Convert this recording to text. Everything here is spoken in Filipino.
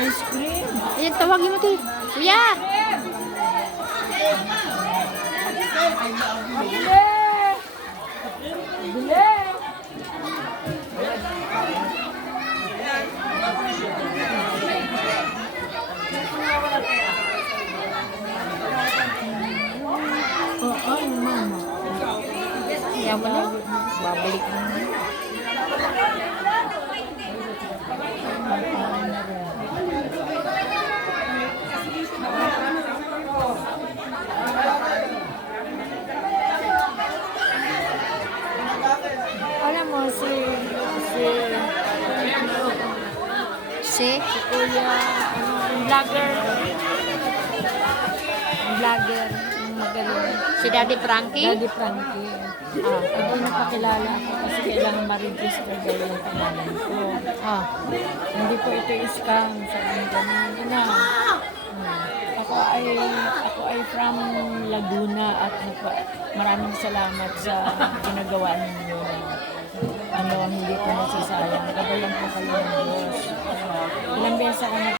Ice cream. Ayan, tawagin mo to. Kuya! Bili! Bili! Oh, ay, mama. Kaya mo na. Babalik mo. Alam mo, si Kuya, yung vlogger. Yung vlogger, yung magaling. Si Daddy Frankie? Daddy Frankie. Hindi napakilala ako kasi kailangan ma-register daw yung pangalan ko. Hindi po ito scam. Sabi ganun. Ina. Ako ay from Laguna at maraming salamat sa ginagawa ninyo. Hindi ko masasayang. Gabayan po kayo ng Diyos. Ilang beses ako